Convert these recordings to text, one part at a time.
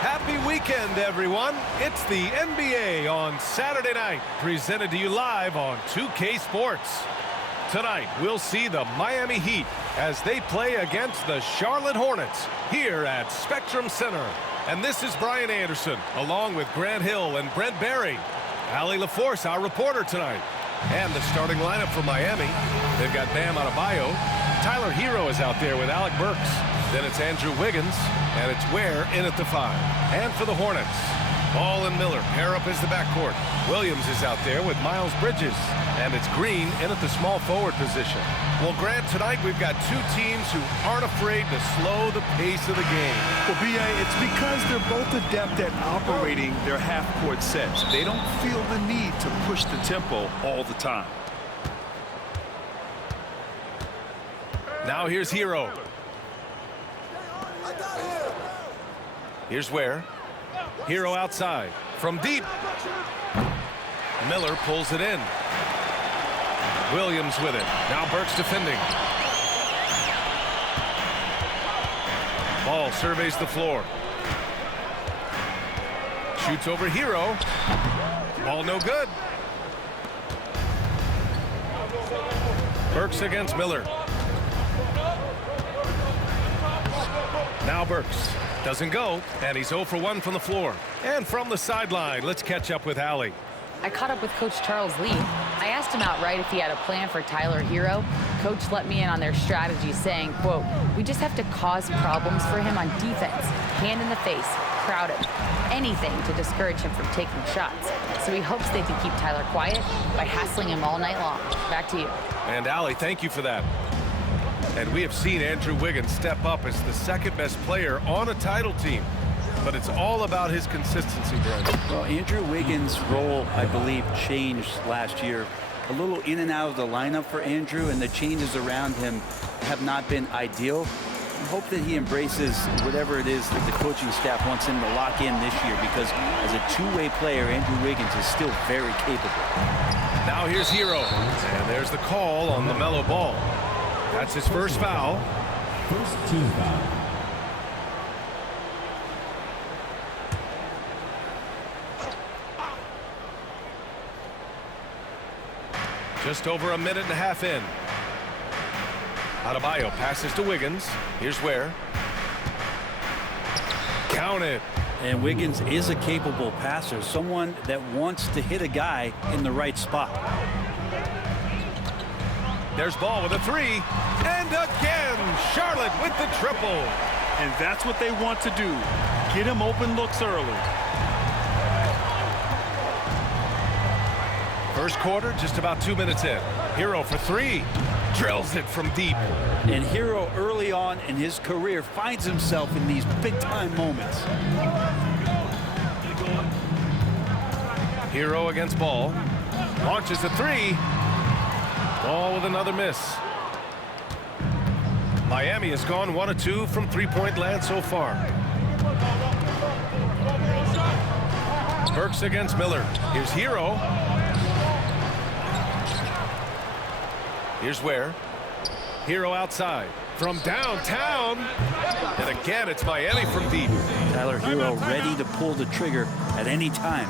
Happy weekend, everyone. It's the NBA on Saturday night, presented to you live on 2K Sports. Tonight, we'll see the Miami Heat as they play against the Charlotte Hornets here at Spectrum Center. And this is Brian Anderson, along with Grant Hill and Brent Barry. Allie LaForce, our reporter tonight. And the starting lineup for Miami. They've got Bam Adebayo. Tyler Hero is out there with Alec Burks. Then it's Andrew Wiggins, and it's Ware in at the 5. And for the Hornets, Ball and Miller pair up as the backcourt. Williams is out there with Miles Bridges, and it's Green in at the small forward position. Well, Grant, tonight we've got two teams who aren't afraid to slow the pace of the game. Well, B.A., it's because they're both adept at operating their half-court sets. They don't feel the need to push the tempo all the time. Now here's Hero. Here's Ware. Hero outside. From deep. Miller pulls it in. Williams with it. Now Burks defending. Ball surveys the floor. Shoots over Hero. Ball no good. Burks against Miller. Now Burks. Doesn't go, and he's 0 for 1 from the floor. And from the sideline, let's catch up with Allie. I caught up with Coach Charles Lee. I asked him outright if he had a plan for Tyler Hero. Coach let me in on their strategy, saying, quote, "We just have to cause problems for him on defense. Hand in the face, crowd him. Anything to discourage him from taking shots. So he hopes they can keep Tyler quiet by hassling him all night long." Back to you. And Allie, thank you for that. And we have seen Andrew Wiggins step up as the second-best player on a title team. But it's all about his consistency, Brent. Well, Andrew Wiggins' role, I believe, changed last year. A little in and out of the lineup for Andrew, and the changes around him have not been ideal. I hope that he embraces whatever it is that the coaching staff wants him to lock in this year, because as a two-way player, Andrew Wiggins is still very capable. Now here's Hero. And there's the call on the Melo Ball. That's his first foul. First team foul. Just over a minute and a half in. Adebayo passes to Wiggins. Here's Ware. Count it. And Wiggins is a capable passer, someone that wants to hit a guy in the right spot. There's Ball with a 3. And again, Charlotte with the triple. And that's what they want to do. Get him open looks early. First quarter, just about 2 minutes in. Hero for 3. Drills it from deep. And Hero early on in his career finds himself in these big-time moments. Hero against Ball. Launches a 3. Ball with another miss. Miami has gone 1 of 2 from three-point land so far. Burks against Miller. Here's Hero. Here's Ware. Hero outside. From downtown. And again, it's Miami from deep. Tyler Hero ready to pull the trigger at any time.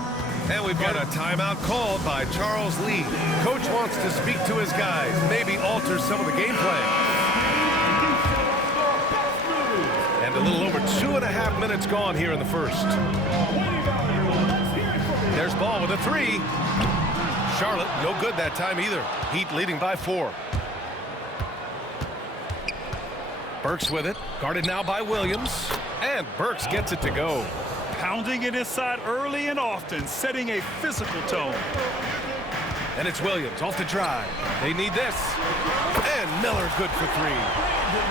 And we've got a timeout called by Charles Lee. Coach wants to speak to his guys, maybe alter some of the game plan. And a little over 2.5 minutes gone here in the first. There's Ball with a 3. Charlotte, no good that time either. Heat leading by 4. Burks with it, guarded now by Williams. And Burks gets it to go. Pounding it inside early and often, setting a physical tone. And it's Williams off the drive. They need this. And Miller good for 3.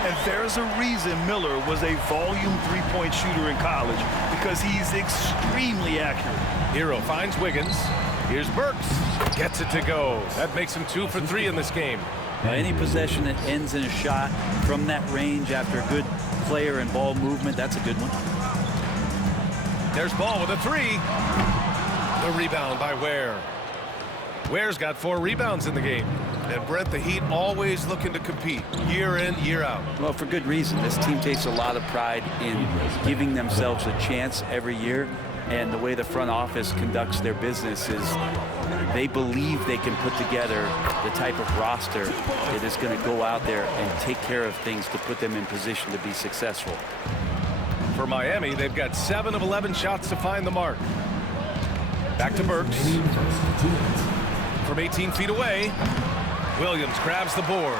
And there's a reason Miller was a volume three-point shooter in college, because he's extremely accurate. Hero finds Wiggins. Here's Burks. Gets it to go. That makes him 2 for 3 in this game. Any possession that ends in a shot from that range after a good player and ball movement, that's a good one. There's Ball with a 3. The rebound by Ware. Ware's got 4 rebounds in the game. And Brent, the Heat always looking to compete year in, year out. Well, for good reason. This team takes a lot of pride in giving themselves a chance every year. And the way the front office conducts their business is they believe they can put together the type of roster that is going to go out there and take care of things to put them in position to be successful. For Miami, they've got 7 of 11 shots to find the mark. Back to Burks. From 18 feet away, Williams grabs the board.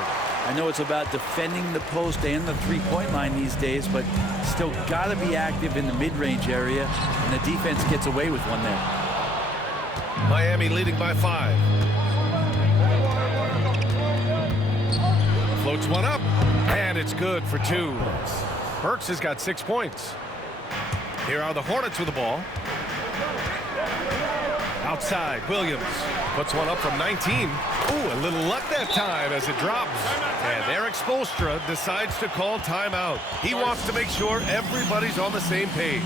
I know it's about defending the post and the three-point line these days, but still got to be active in the mid-range area, and the defense gets away with one there. Miami leading by 5. Floats one up, and it's good for 2. Burks has got 6 points. Here are the Hornets with the ball. Outside, Williams puts one up from 19. Ooh, a little luck that time as it drops. And Eric Spoelstra decides to call timeout. He wants to make sure everybody's on the same page.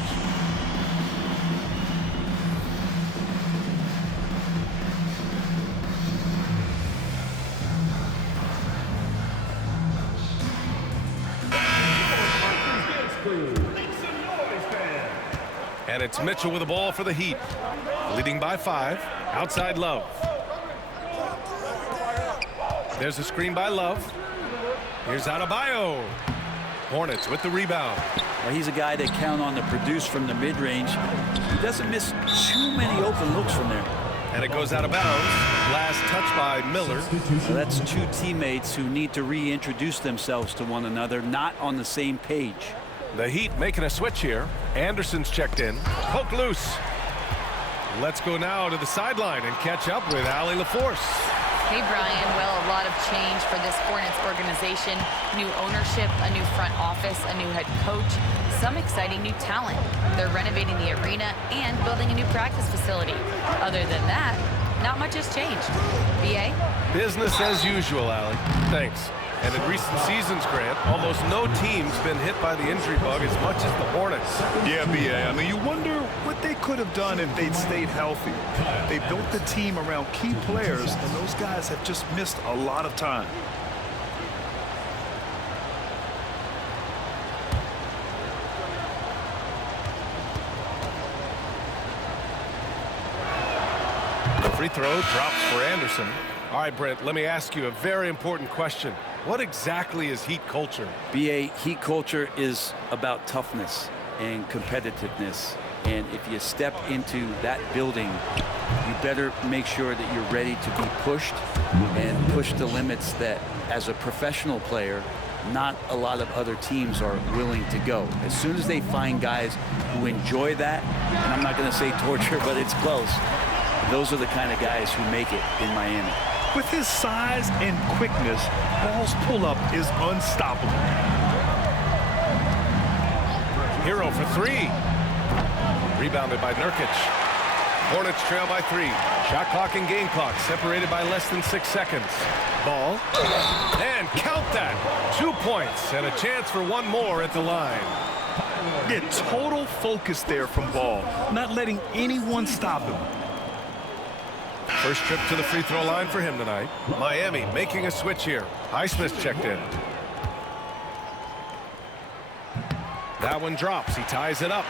And it's Mitchell with the ball for the Heat. Leading by 5. Outside Love. There's a screen by Love. Here's Adebayo. Hornets with the rebound. Well, he's a guy they count on to produce from the mid-range. He doesn't miss too many open looks from there. And it goes out of bounds. Last touch by Miller. Well, that's 2 teammates who need to reintroduce themselves to one another, not on the same page. The Heat making a switch here. Anderson's checked in. Poke loose. Let's go now to the sideline and catch up with Allie LaForce. Hey, Brian. Well, a lot of change for this Hornets organization. New ownership, a new front office, a new head coach, some exciting new talent. They're renovating the arena and building a new practice facility. Other than that, not much has changed. BA? Business as usual, Allie. Thanks. And in recent seasons, Grant, almost no team's been hit by the injury bug as much as the Hornets. Yeah, B.A. I mean, you wonder what they could have done if they'd stayed healthy. They built the team around key players, and those guys have just missed a lot of time. The free throw drops for Anderson. All right, Brent, let me ask you a very important question. What exactly is Heat culture? BA, Heat culture is about toughness and competitiveness. And if you step into that building, you better make sure that you're ready to be pushed and push the limits that, as a professional player, not a lot of other teams are willing to go. As soon as they find guys who enjoy that, and I'm not going to say torture, but it's close, those are the kind of guys who make it in Miami. With his size and quickness, Ball's pull-up is unstoppable. Hero for 3. Rebounded by Nurkic. Hornets trail by 3. Shot clock and game clock separated by less than 6 seconds. Ball. And count that. 2 points and a chance for one more at the line. Yeah, total focus there from Ball, not letting anyone stop him. First trip to the free throw line for him tonight. Miami making a switch here. Highsmith checked in. That one drops. He ties it up.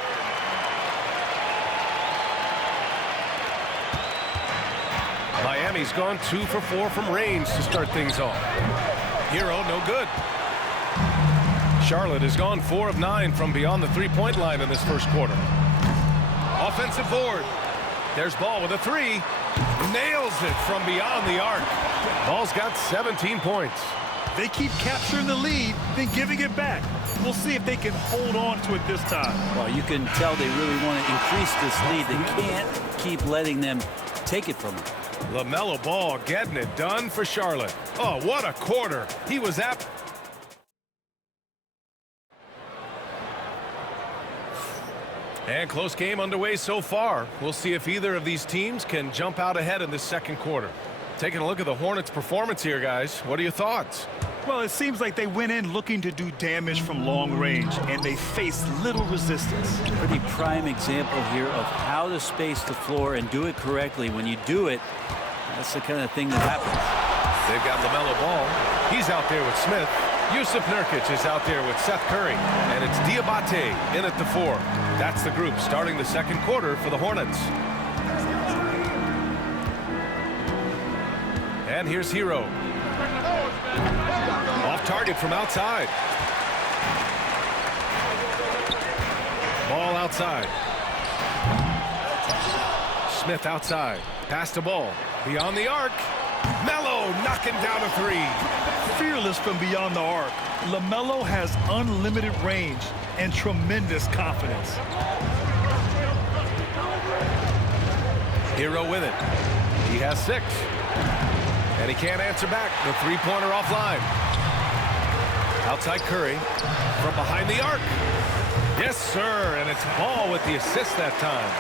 Miami's gone 2 for 4 from range to start things off. Hero, no good. Charlotte has gone 4 of 9 from beyond the three-point line in this first quarter. Offensive board. There's Ball with a 3. Nails it from beyond the arc. Ball's got 17 points. They keep capturing the lead, then giving it back. We'll see if they can hold on to it this time. Well, you can tell they really want to increase this lead. They can't keep letting them take it from them. LaMelo Ball getting it done for Charlotte. Oh, what a quarter. He was at... And close game underway so far. We'll see if either of these teams can jump out ahead in this second quarter. Taking a look at the Hornets' performance here, guys. What are your thoughts? Well, it seems like they went in looking to do damage from long range, and they faced little resistance. Pretty prime example here of how to space the floor and do it correctly. When you do it, That's the kind of thing that happens. They've got LaMelo Ball. He's out there with Smith. Yusuf Nurkic is out there with Seth Curry. And it's Diabate in at the 4. That's the group starting the second quarter for the Hornets. And here's Hero. Off target from outside. Ball outside. Smith outside. Pass the ball. Beyond the arc. Melo knocking down a 3. Fearless from beyond the arc. LaMelo has unlimited range and tremendous confidence. Hero with it. He has 6. And he can't answer back. The 3-pointer offline. Outside Curry. From behind the arc. Yes, sir. And it's Ball with the assist that time.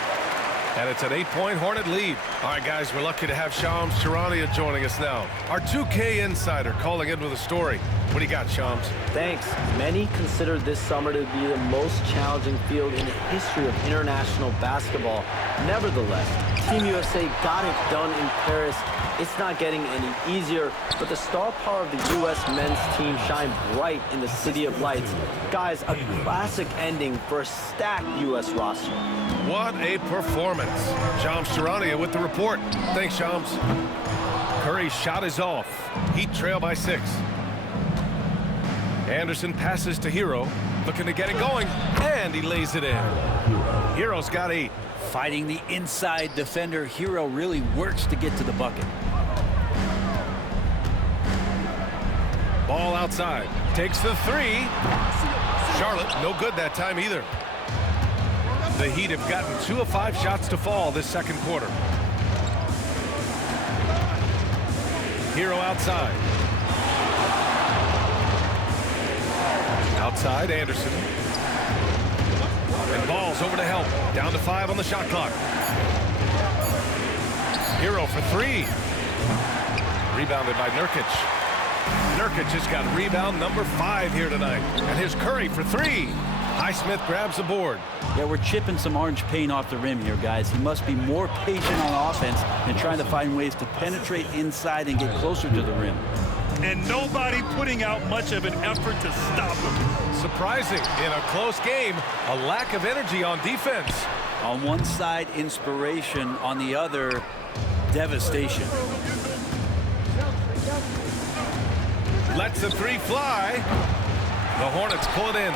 And it's an 8-point Hornet lead. All right, guys, we're lucky to have Shams Charania joining us now. Our 2K insider calling in with a story. What do you got, Shams? Thanks. Many consider this summer to be the most challenging field in the history of international basketball. Nevertheless, Team USA got it done in Paris. It's not getting any easier, but the star power of the U.S. men's team shined bright in the City of Lights. Guys, a classic ending for a stacked U.S. roster. What a performance. Shams Charania with the report. Thanks, Shams. Curry's shot is off. Heat trail by 6. Anderson passes to Hero, looking to get it going, and he lays it in. Hero's got 8. Fighting the inside defender, Hero really works to get to the bucket. Ball outside. Takes the 3. Charlotte, no good that time either. The Heat have gotten 2 of 5 shots to fall this second quarter. Hero outside. Outside, Anderson. And Ball's over to help. Down to 5 on the shot clock. Hero for 3. Rebounded by Nurkic. Nurkic has got rebound number 5 here tonight. And here's Curry for 3. Highsmith grabs the board. Yeah, we're chipping some orange paint off the rim here, guys. He must be more patient on offense and trying to find ways to penetrate inside and get closer to the rim. And nobody putting out much of an effort to stop him. Surprising in a close game, a lack of energy on defense. On one side, inspiration. On the other, devastation. Lets the 3 fly. The Hornets pull it in.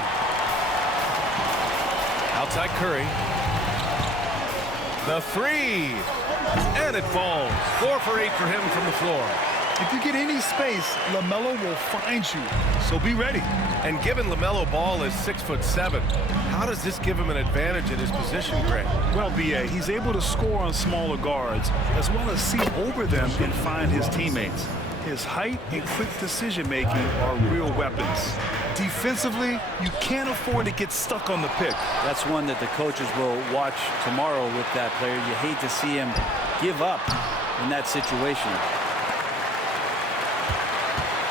Outside Curry. The 3. And it falls. 4 for 8 for him from the floor. If you get any space, LaMelo will find you. So be ready. And given LaMelo Ball is 6'7", how does this give him an advantage at his position, Greg? Well, B.A., he's able to score on smaller guards, as well as see over them and find his teammates. His height and quick decision-making are real weapons. Defensively, you can't afford to get stuck on the pick. That's one that the coaches will watch tomorrow with that player. You hate to see him give up in that situation.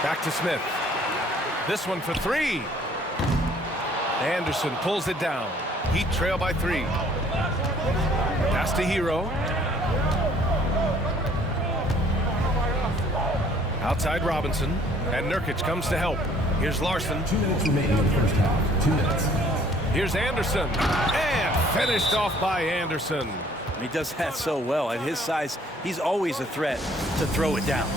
Back to Smith. This one for 3. Anderson pulls it down. Heat trail by 3. Pass to Hero. Outside Robinson. And Nurkic comes to help. Here's Larson. 2 minutes remaining in the first half. 2 minutes. Here's Anderson. And finished off by Anderson. He does that so well. At his size, he's always a threat to throw it down.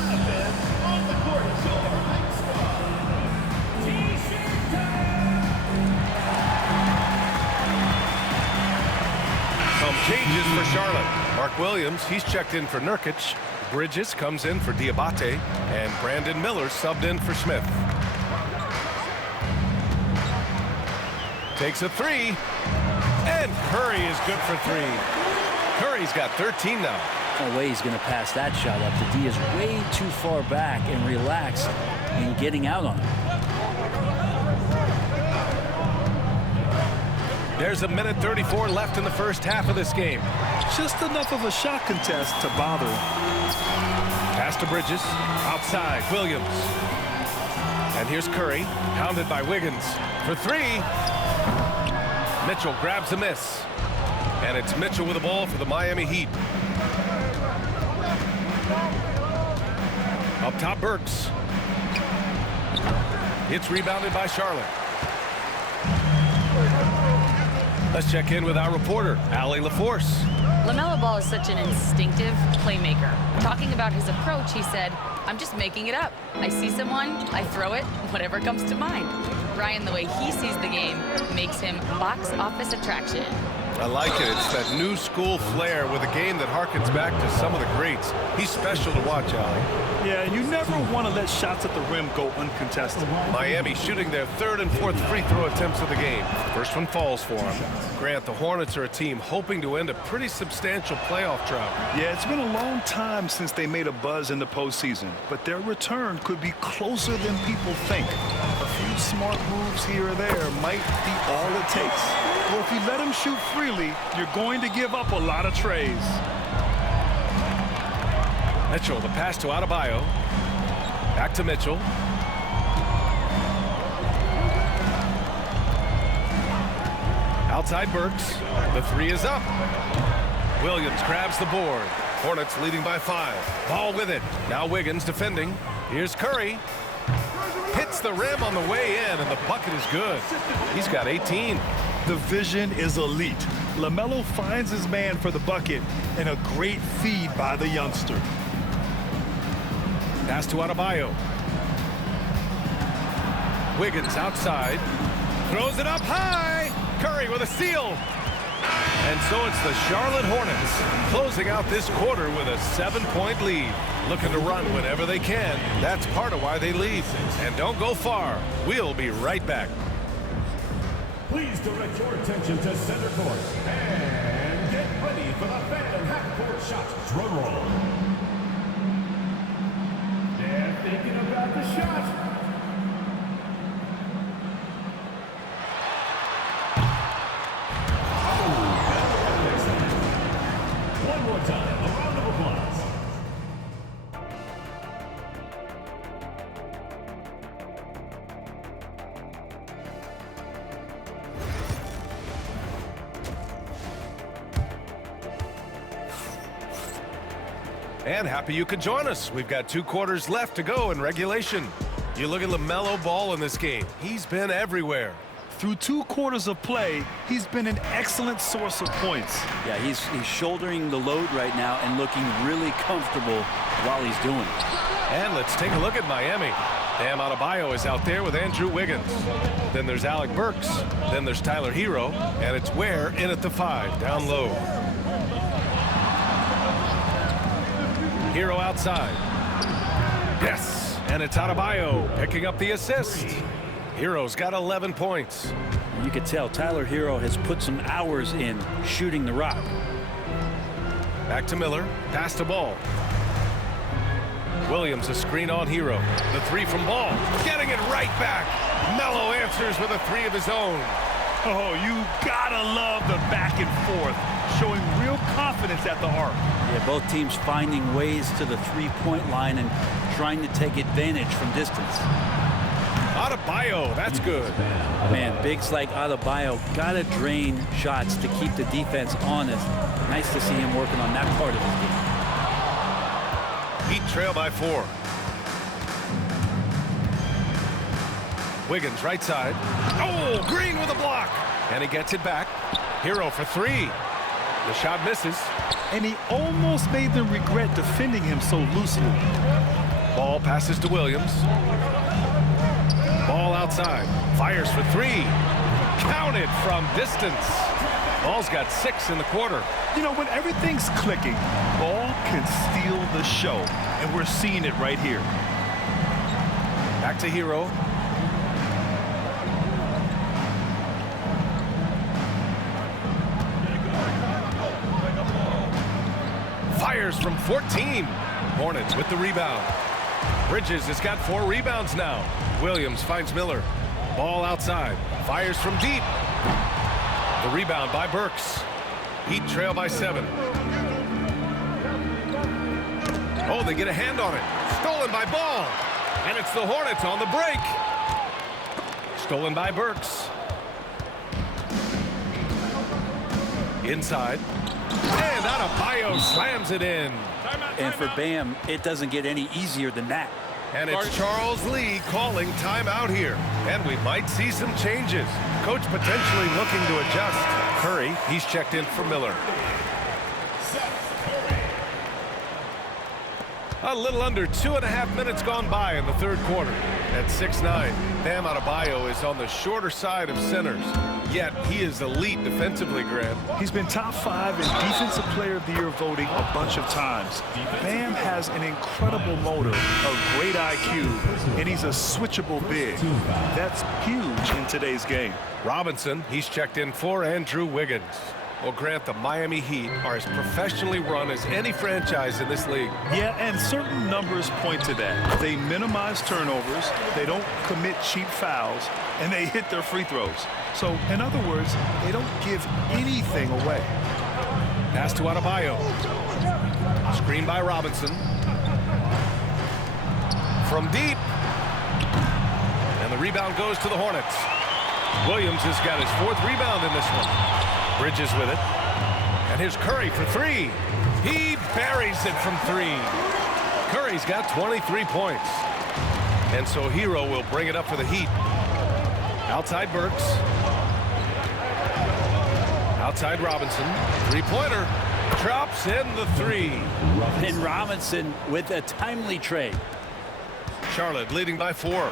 Some changes for Charlotte. Mark Williams, he's checked in for Nurkic. Bridges comes in for Diabate. And Brandon Miller subbed in for Smith. Takes a 3. And Curry is good for 3. Curry's got 13 now. No way he's going to pass that shot up. The D is way too far back and relaxed in getting out on it. There's a minute 34 left in the first half of this game. Just enough of a shot contest to bother him. Pass to Bridges. Outside, Williams. And here's Curry, pounded by Wiggins. For 3. Mitchell grabs a miss. And it's Mitchell with the ball for the Miami Heat. Up top, Burks. It's rebounded by Charlotte. Let's check in with our reporter, Allie LaForce. LaMelo Ball is such an instinctive playmaker. Talking about his approach, he said, "I'm just making it up. I see someone, I throw it, whatever comes to mind." Ryan, the way he sees the game makes him box office attraction. I like it. It's that new school flair with a game that harkens back to some of the greats. He's special to watch, Allie. Yeah, you never want to let shots at the rim go uncontested. Miami shooting their third and fourth free throw attempts of the game. First one falls for him. Grant, the Hornets are a team hoping to end a pretty substantial playoff drought. Yeah, it's been a long time since they made a buzz in the postseason, but their return could be closer than people think. A few smart moves here or there might be all it takes. Or if you let them shoot freely, you're going to give up a lot of trays. Mitchell, the pass to Adebayo. Back to Mitchell. Outside Burks. The three is up. Williams grabs the board. Hornets leading by 5. Ball with it. Now Wiggins defending. Here's Curry. Hits the rim on the way in, and the bucket is good. He's got 18. The vision is elite. LaMelo finds his man for the bucket, and a great feed by the youngster. Pass to Adebayo. Wiggins outside. Throws it up high. Curry with a steal. And so it's the Charlotte Hornets closing out this quarter with a 7-point lead. Looking to run whenever they can. That's part of why they lead. And don't go far. We'll be right back. Please direct your attention to center court and get ready for the fan half-court shot. Drum roll. They're thinking about the shot. One more time, a round of applause. And happy you could join us. We've got 2 quarters left to go in regulation. You look at LaMelo Ball in this game. He's been everywhere. Through 2 quarters of play, he's been an excellent source of points. Yeah, he's shouldering the load right now and looking really comfortable while he's doing it. And let's take a look at Miami. Bam Adebayo is out there with Andrew Wiggins. Then there's Alec Burks. Then there's Tyler Hero. And it's Ware in at the 5, down low. Hero outside. Yes, and it's Adebayo picking up the assist. Hero's got 11 points. You could tell Tyler Hero has put some hours in shooting the rock. Back to Miller, pass to Ball. Williams a screen on Hero. The 3 from Ball, getting it right back. Melo answers with a 3 of his own. Oh, you gotta love the back and forth, showing real confidence at the arc. Yeah, both teams finding ways to the three-point line and trying to take advantage from distance. Adebayo, that's good. Man, bigs like Adebayo gotta drain shots to keep the defense honest. Nice to see him working on that part of his game. Heat trail by 4. Wiggins right side. Oh, Green with a block. And he gets it back. Hero for 3. The shot misses. And he almost made them regret defending him so loosely. Ball passes to Williams. Ball outside. Fires for 3. Counted from distance. Ball's got 6 in the quarter. You know, when everything's clicking, Ball can steal the show. And we're seeing it right here. Back to Hero. Fires from 14. Hornets with the rebound. Bridges has got 4 rebounds now. Williams finds Miller. Ball outside. Fires from deep. The rebound by Burks. Heat trail by 7. Oh, they get a hand on it. Stolen by Ball. And it's the Hornets on the break. Stolen by Burks. Inside. And Adebayo slams it in. And for Bam, it doesn't get any easier than that. And it's Charles Lee calling timeout here. And we might see some changes. Coach potentially looking to adjust. Curry, he's checked in for Miller. A little under 2.5 minutes gone by in the third quarter. At 6'9", Bam Adebayo is on the shorter side of centers. Yet he is elite defensively, Grant. He's been top 5 in Defensive Player of the Year voting a bunch of times. Bam has an incredible motor, a great IQ, and he's a switchable big. That's huge in today's game. Robinson, he's checked in for Andrew Wiggins. Well, Grant, the Miami Heat are as professionally run as any franchise in this league. Yeah, and certain numbers point to that. They minimize turnovers, they don't commit cheap fouls, and they hit their free throws. So, in other words, they don't give anything away. Pass to Adebayo. Screen by Robinson. From deep. And the rebound goes to the Hornets. Williams has got his 4th rebound in this one. Bridges with it. And here's Curry for 3. He buries it from 3. Curry's got 23 points. And so Hero will bring it up for the Heat. Outside Burks. Outside Robinson. 3-pointer. Drops in the 3. And Robinson with a timely trade. Charlotte leading by 4.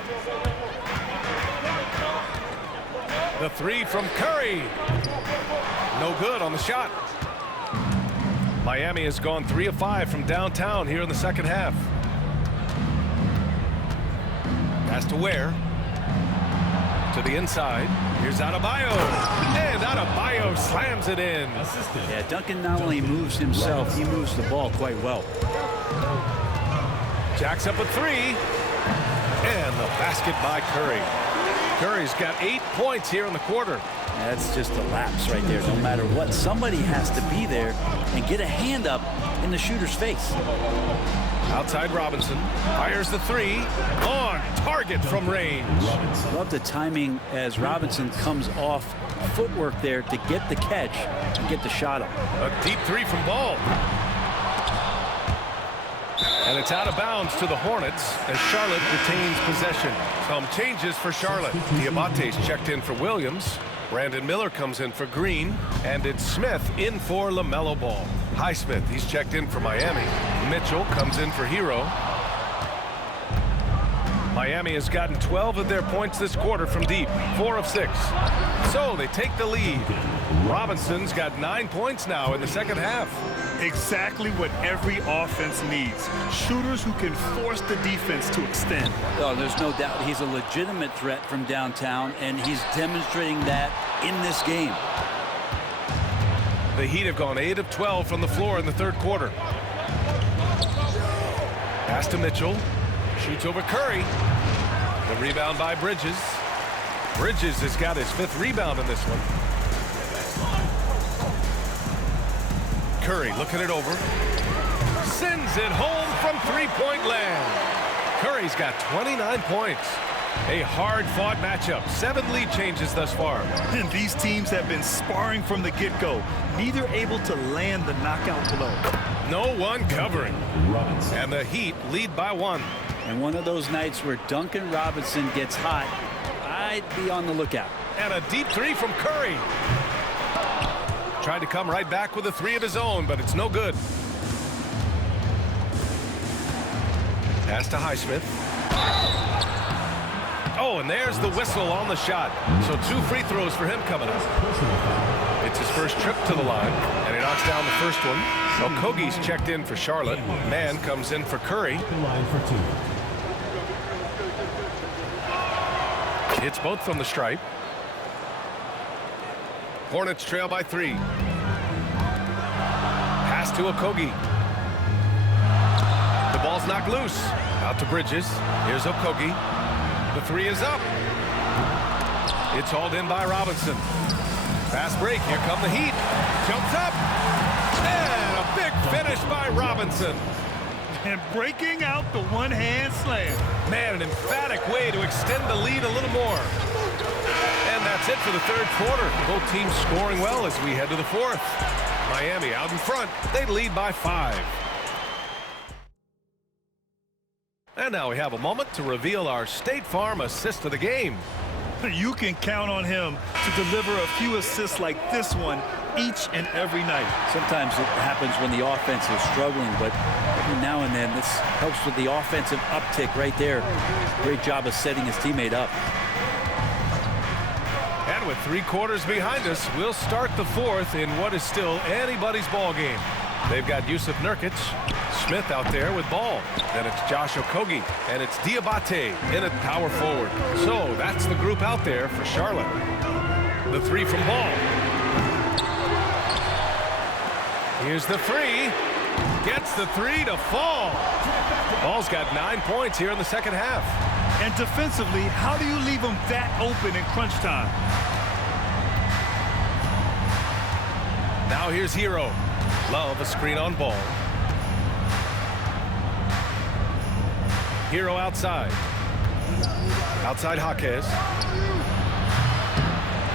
The 3 from Curry. No good on the shot. Miami has gone 3 of 5 from downtown here in the second half. Pass to Ware. To the inside. Here's Adebayo. And Adebayo slams it in. Yeah, Duncan not only moves himself, he moves the ball quite well. Jacks up a 3. And the basket by Curry. Curry's got 8 points here in the quarter. That's just a lapse right there. No matter what, somebody has to be there and get a hand up in the shooter's face. Outside Robinson. Fires the 3. On target from range. Love the timing as Robinson comes off footwork there to get the catch and get the shot up. A deep 3 from Ball. And it's out of bounds to the Hornets as Charlotte retains possession. Some changes for Charlotte. Diabate's checked in for Williams. Brandon Miller comes in for Green. And it's Smith in for LaMelo Ball. Highsmith, he's checked in for Miami. Mitchell comes in for Hero. Miami has gotten 12 of their points this quarter from deep. 4 of 6. So they take the lead. Robinson's got 9 points now in the second half. Exactly what every offense needs. Shooters who can force the defense to extend. Oh, there's no doubt he's a legitimate threat from downtown, and he's demonstrating that in this game. The Heat have gone 8 of 12 from the floor in the third quarter. Pass to Mitchell. Shoots over Curry. The rebound by Bridges. Bridges has got his 5th rebound in this one. Curry looking it over. Sends it home from 3-point land. Curry's got 29 points. A hard-fought matchup. 7 lead changes thus far. And these teams have been sparring from the get-go. Neither able to land the knockout blow. No one covering. And the Heat lead by 1. And one of those nights where Duncan Robinson gets hot, I'd be on the lookout. And a deep 3 from Curry. Tried to come right back with a 3 of his own, but it's no good. Pass to Highsmith. Oh, and there's the whistle on the shot. So 2 free throws for him coming up. It's his first trip to the line, and he knocks down the first one. Okogie's checked in for Charlotte. Mann comes in for Curry. Hits both from the stripe. Hornets trail by 3. Pass to Okogie. The ball's knocked loose. Out to Bridges. Here's Okogie. The 3 is up. It's hauled in by Robinson. Fast break. Here come the Heat. Jumps up. And a big finish by Robinson. And breaking out the one-hand slam. Man, an emphatic way to extend the lead a little more. And that's it for the third quarter. Both teams scoring well as we head to the fourth. Miami out in front. They lead by 5. And now we have a moment to reveal our State Farm assist of the game. You can count on him to deliver a few assists like this one each and every night. Sometimes it happens when the offense is struggling, but every now and then this helps with the offensive uptick right there. Great job of setting his teammate up. And with 3 quarters behind us, we'll start the 4th in what is still anybody's ball game. They've got Yusuf Nurkic, Smith out there with ball. Then it's Josh Okogie, and it's Diabate in at power forward. So that's the group out there for Charlotte. The 3 from Ball. Here's the 3. Gets the 3 to fall. Ball's got 9 points here in the second half. And defensively, how do you leave them that open in crunch time? Now here's Hero. Love a screen on Ball. Hero outside. Outside Jaquez.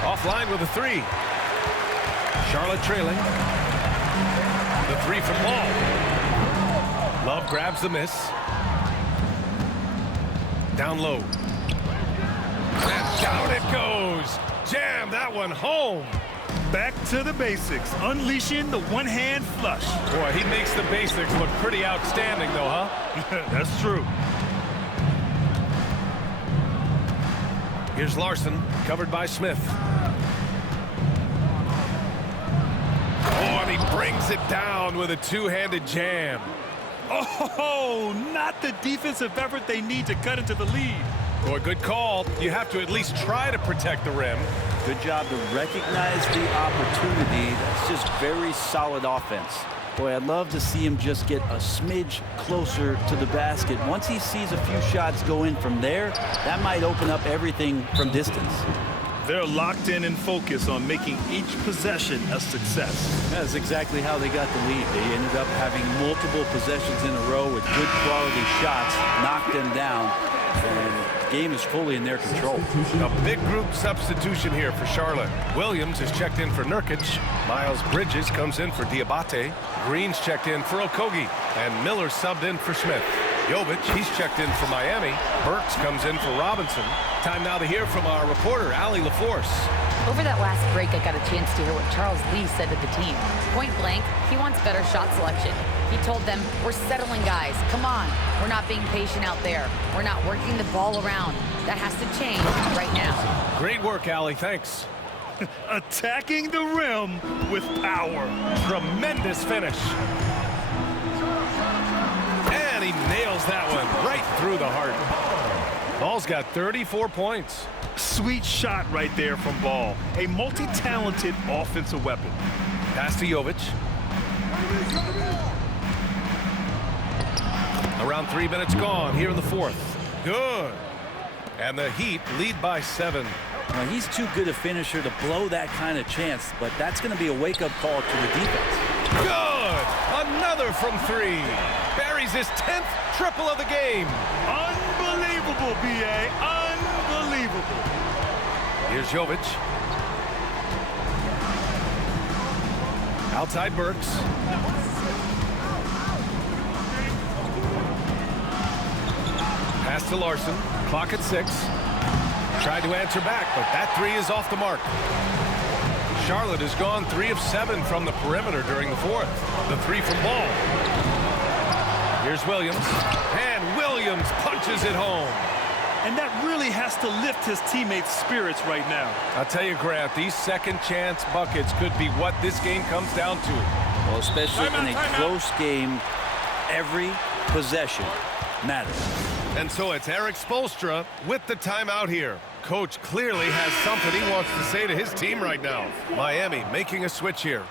Offline with a 3. Charlotte trailing. The 3 from Ball. Love grabs the miss. Down low. And down it goes. Jam that one home. Back to the basics, unleashing the one-hand flush. Boy, he makes the basics look pretty outstanding, though, huh? That's true. Here's Larson, covered by Smith. Oh, and he brings it down with a 2-handed jam. Oh, not the defensive effort they need to cut into the lead. Boy, good call. You have to at least try to protect the rim. Good job to recognize the opportunity. That's just very solid offense. Boy, I'd love to see him just get a smidge closer to the basket. Once he sees a few shots go in from there, that might open up everything from distance. They're locked in and focused on making each possession a success. That's exactly how they got the lead. They ended up having multiple possessions in a row with good quality shots, knocked them down, and the game is fully in their control. A big group substitution here for Charlotte. Williams is checked in for Nurkic. Miles Bridges comes in for Diabate. Green's checked in for Okogie. And Miller subbed in for Smith. Jovic, he's checked in for Miami. Burks comes in for Robinson. Time now to hear from our reporter, Allie LaForce. Over that last break, I got a chance to hear what Charles Lee said to the team. Point blank, he wants better shot selection. He told them, we're settling guys. Come on. We're not being patient out there. We're not working the ball around. That has to change right now. Great work, Allie. Thanks. Attacking the rim with power. Tremendous finish. And he nails that one right through the heart. Ball's got 34 points. Sweet shot right there from Ball. A multi-talented offensive weapon. Pass to Jovic. Around 3 minutes gone here in the 4th. Good. And the Heat lead by 7. Now, he's too good a finisher to blow that kind of chance, but that's going to be a wake-up call to the defense. Good. Another from 3. Buries his 10th triple of the game. Unbelievable, B.A. Unbelievable. Here's Jovic. Outside Burks. Pass to Larson. Clock at 6. Tried to answer back, but that 3 is off the mark. Charlotte has gone 3 of 7 from the perimeter during the 4th. The 3 from Ball. Here's Williams. And Williams punches it home. And that really has to lift his teammates' spirits right now. I'll tell you, Grant, these second chance buckets could be what this game comes down to. Well, especially in a close game, every possession matters. And so it's Eric Spoelstra with the timeout here. Coach clearly has something he wants to say to his team right now. Miami making a switch here.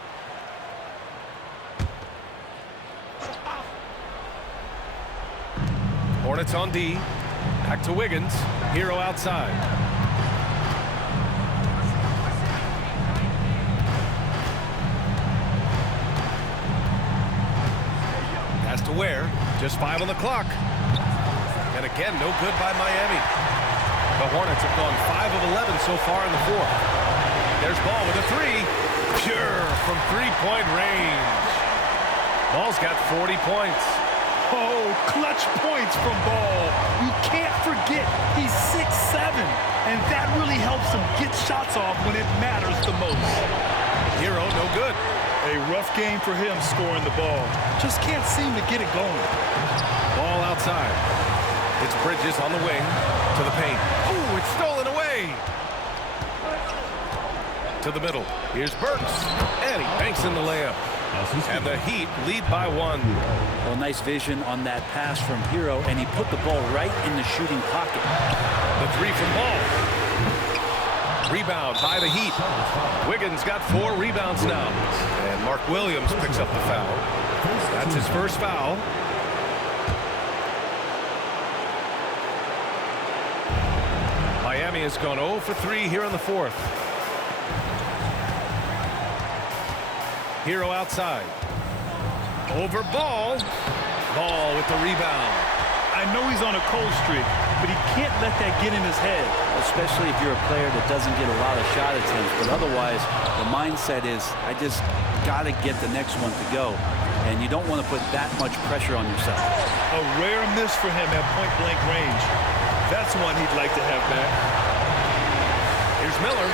Hornets on D. Back to Wiggins. Hero outside. Pass to Ware. Just 5 on the clock. And again, no good by Miami. The Hornets have gone 5 of 11 so far in the 4th. There's Ball with a 3. Pure from three-point range. Ball's got 40 points. Oh, clutch points from Ball. You can't forget he's 6'7", and that really helps him get shots off when it matters the most. Hero, no good. A rough game for him scoring the ball. Just can't seem to get it going. Ball outside. It's Bridges on the wing to the paint. Ooh, it's stolen away. To the middle. Here's Burks. And he banks in the layup. And the Heat lead by 1. Well, nice vision on that pass from Hero, and he put the ball right in the shooting pocket. The three from Ball. Rebound by the Heat. Wiggins got 4 rebounds now. And Mark Williams picks up the foul. That's his first foul. Miami has gone 0 for 3 here in the fourth. Hero outside. Over Ball. Ball with the rebound. I know he's on a cold streak, but he can't let that get in his head. Especially if you're a player that doesn't get a lot of shot attempts. But otherwise, the mindset is, I just got to get the next one to go. And you don't want to put that much pressure on yourself. A rare miss for him at point-blank range. That's one he'd like to have back. Here's Miller.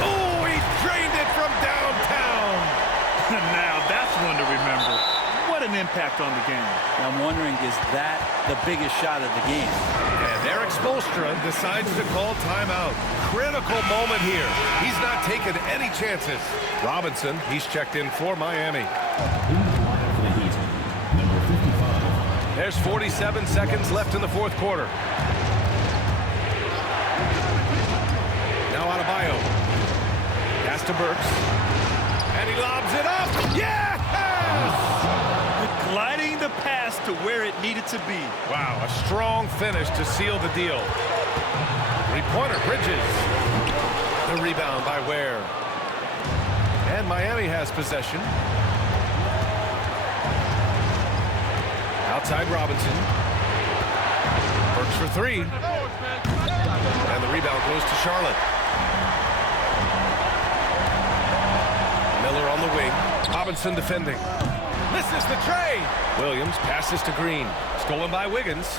Oh, he drained it from downtown. Now that's one to remember. What an impact on the game. I'm wondering, is that the biggest shot of the game? And Eric Spoelstra decides to call timeout. Critical moment here. He's not taking any chances. Robinson, he's checked in for Miami. There's 47 seconds left in the fourth quarter. Now Adebayo. Pass to Burks. And he lobs it up. Yes! Gliding the pass to where it needed to be. Wow, a strong finish to seal the deal. Three-pointer, Bridges. The rebound by Ware. And Miami has possession. Outside Robinson. Burks for 3. And the rebound goes to Charlotte. Miller on the wing. Robinson defending. Misses the tray. Williams passes to Green. Stolen by Wiggins.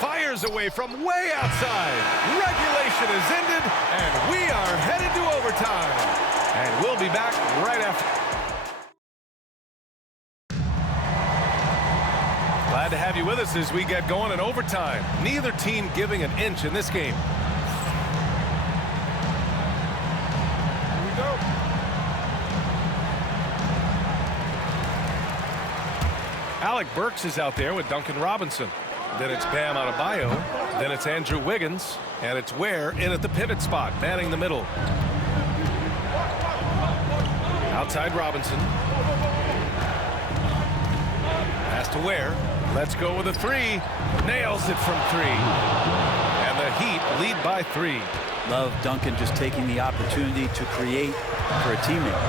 Fires away from way outside. Regulation is ended, and we are headed to overtime. And we'll be back right after. Glad to have you with us as we get going in overtime. Neither team giving an inch in this game. Here we go. Alec Burks is out there with Duncan Robinson. Then it's Bam Adebayo. Then it's Andrew Wiggins. And it's Ware in at the pivot spot, manning the middle. Outside Robinson. Pass to Ware. Let's go with a 3. Nails it from 3. And the Heat lead by 3. Love Duncan just taking the opportunity to create for a teammate.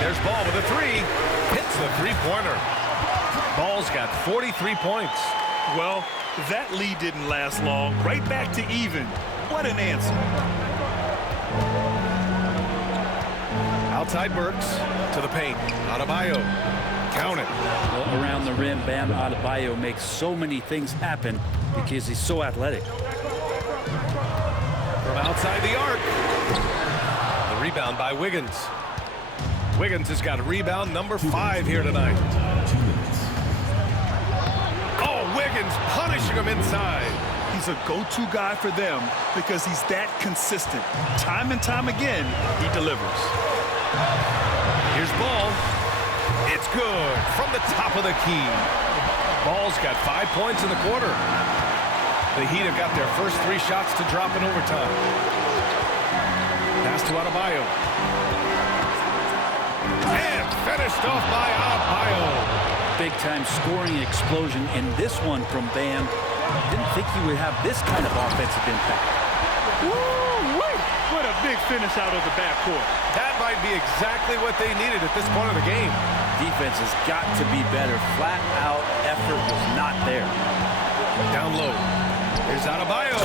There's Ball with a 3. Hits the three-pointer. Ball's got 43 points. Well, that lead didn't last long. Right back to even. What an answer. Outside Burks to the paint. Adebayo. Count it. Well, around the rim, Bam Adebayo makes so many things happen because he's so athletic. From outside the arc. The rebound by Wiggins. Wiggins has got rebound number 5 here tonight. Oh, Wiggins punishing him inside. He's a go-to guy for them because he's that consistent. Time and time again, he delivers. Here's Ball. It's good from the top of the key. Ball's got 5 points in the quarter. The Heat have got their first 3 shots to drop in overtime. Pass to Adebayo. And finished off by Adebayo. Big-time scoring explosion in this one from Bam. Didn't think he would have this kind of offensive impact. Woo-wee! What a big finish out of the backcourt. That might be exactly what they needed at this point of the game. Defense has got to be better. Flat-out effort was not there. Down low. Here's Adebayo.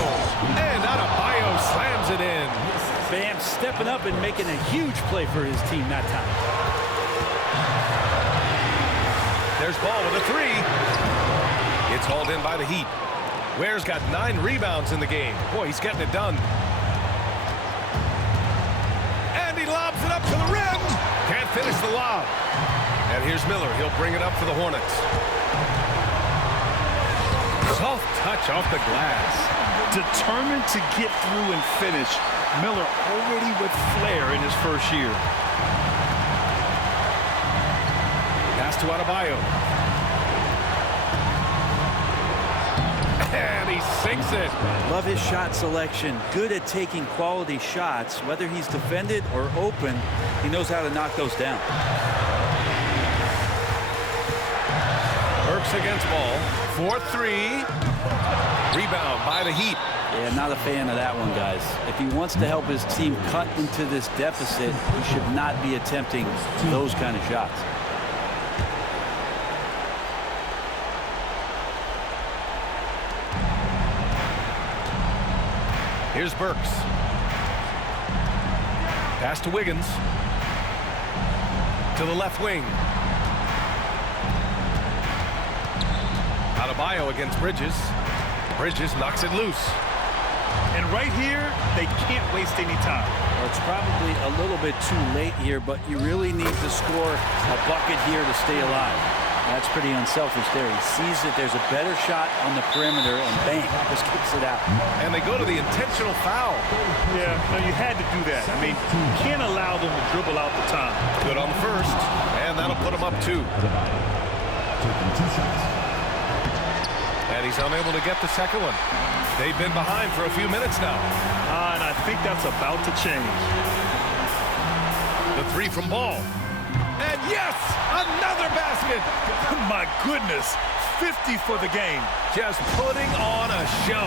And Adebayo slams it in. Bam stepping up and making a huge play for his team that time. There's Ball with a three. It's hauled in by the Heat. Ware's got 9 rebounds in the game. Boy, he's getting it done. And he lobs it up to the rim. Can't finish the lob. And here's Miller. He'll bring it up for the Hornets. Soft touch off the glass. Determined to get through and finish. Miller already with flair in his first year. Pass to Adebayo. And he sinks it. Love his shot selection. Good at taking quality shots. Whether he's defended or open, he knows how to knock those down. Burks against Ball. 4-3. Rebound by the Heat. Yeah, not a fan of that one, guys. If he wants to help his team cut into this deficit, he should not be attempting those kind of shots. Here's Burks. Pass to Wiggins. To the left wing. Adebayo against Bridges. Bridges knocks it loose. And right here, they can't waste any time. Well, it's probably a little bit too late here, but you really need to score a bucket here to stay alive. That's pretty unselfish there. He sees that there's a better shot on the perimeter, and bang, just kicks it out. And they go to the intentional foul. Yeah, no, you had to do that. I mean, you can't allow them to dribble out the time. Good on the first, and that'll put him up 2. Taking 2 shots. And he's unable to get the second one. They've been behind for a few minutes now. And I think that's about to change. The 3 from Ball. And yes, another basket. My goodness, 50 for the game. Just putting on a show.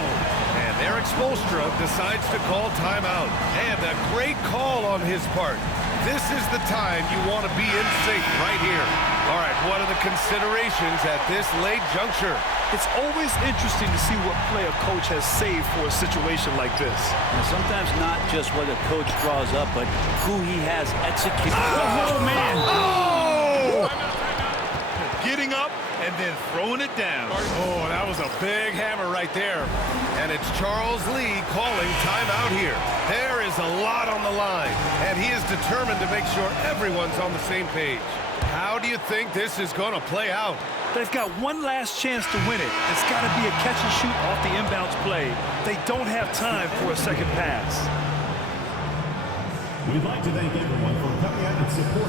And Eric Spoelstra decides to call timeout. And a great call on his part. This is the time you want to be in sync right here. All right, what are the considerations at this late juncture? It's always interesting to see what play a coach has saved for a situation like this. And sometimes not just what a coach draws up, but who he has executed. Oh, man. Oh! Getting up and then throwing it down. Oh, that was a big hammer right there. And it's Charles Lee calling timeout here. There is a lot on the line, and he is determined to make sure everyone's on the same page. How do you think this is going to play out? They've got one last chance to win it. It's got to be a catch and shoot off the inbounds play. They don't have time for a second pass. We'd like to thank everyone for coming out and supporting.